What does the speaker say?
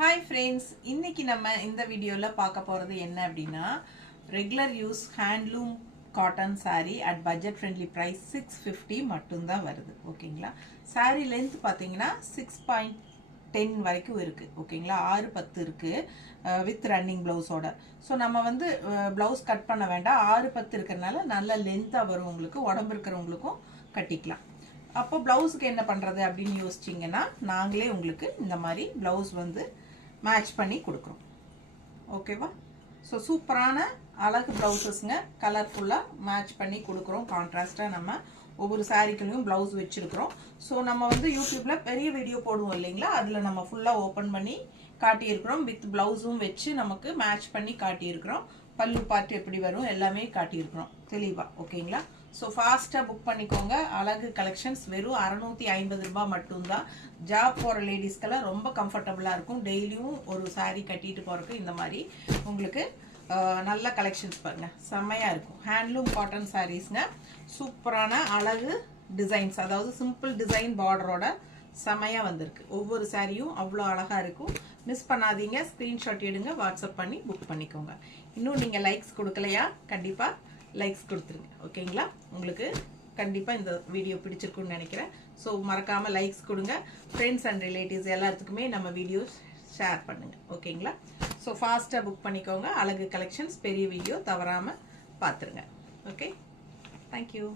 Hi friends, இன்னைக்கு நம்ம இந்த வீடியோல பார்க்க போறது என்ன அப்படினா regular use handloom cotton saree at budget friendly price 650 மட்டும் தான் வருது. ஓகேங்களா? saree length பாத்தீங்கன்னா 6.10 வரைக்கும் இருக்கு. ஓகேங்களா? 6-10 இருக்கு with running blouse ஓட. சோ நம்ம வந்து blouse கட் பண்ண வேண்டாம். 6-10 இருக்கறனால நல்ல லென்த்தா வரும் உங்களுக்கு. உடம்பு இருக்கறவங்களுக்கும் கட்டிக்கலாம். அப்போ ப்ளவுஸ்க்கு என்ன பண்றது அப்படினு யோசிச்சீங்கன்னா நாங்களே உங்களுக்கு இந்த மாதிரி ப்ளவுஸ் வந்து மேட்ச் பண்ணி கொடுக்கிறோம். ஓகேவா? சோ சூப்பரான அழகு ப்ளவுசஸ்ங்க கலர்ஃபுல்லா மேட்ச் பண்ணி கொடுக்கிறோம். கான்ட்ராஸ்டா நம்ம ஒவ்வொரு சாரிக்குலயும் ப்ளவுஸ் வெச்சிருக்கோம். சோ நம்ம வந்து YouTubeல பெரிய வீடியோ போடுவோம் இல்லீங்களா? அதுல நம்ம ஃபுல்லா ஓபன் பண்ணி காட்டி இருக்கோம். வித் ப்ளவுஸும் வெச்சு நமக்கு மேட்ச் பண்ணி காட்டி இருக்கோம். பல்லு பார்ட் எப்படி வரும் எல்லாமே காட்டி இருக்கோம் தெளிவா. ஓகேங்களா? சோ ஃபாஸ்டா புக் பண்ணிக்கோங்க. அழகு கலெக்ஷன்ஸ் வெறும் 650 ரூபாய் மட்டும் தான். ஜாப் போற லேடிஸ்க்கெல்லாம் ரொம்ப கம்ஃபர்ட்டபிளா இருக்கும். டெய்லியும் ஒரு saree கட்டிட்டு போறதுக்கு இந்த மாதிரி உங்களுக்கு நல்ல கலெக்ஷன்ஸ் பாருங்க. செமையா இருக்கும். ஹேண்ட்லூம் காட்டன் சாரீஸ்ங்க. சூப்பரான அழகு டிசைன்ஸ், அதாவது சிம்பிள் டிசைன் பார்டரோட செமையா வந்திருக்கு. ஒவ்வொரு சாரியும் அவ்வளோ அழகா இருக்கும். மிஸ் பண்ணாதீங்க. ஸ்கிரீன்ஷாட் எடுங்க, வாட்ஸ்அப் பண்ணி புக் பண்ணிக்கோங்க. இன்னும் நீங்க லைக்ஸ் கொடுக்கலையா? கண்டிப்பா லைக்ஸ் கொடுத்துருங்க. ஓகேங்களா? உங்களுக்கு கண்டிப்பா இந்த வீடியோ பிடிச்சிருக்கும்னு நினைக்கிறேன். ஸோ மறக்காம லைக்ஸ் கொடுங்க. ஃப்ரெண்ட்ஸ் அண்ட் ரிலேட்டிவ்ஸ் எல்லாத்துக்குமே நம்ம வீடியோஸ் ஷேர் பண்ணுங்க. ஓகேங்களா? ஸோ ஃபாஸ்ட்டாக புக் பண்ணிக்கோங்க. அழகு கலெக்ஷன்ஸ் பெரிய வீடியோ தவறாமல் பார்த்துருங்க. Okay, thank you.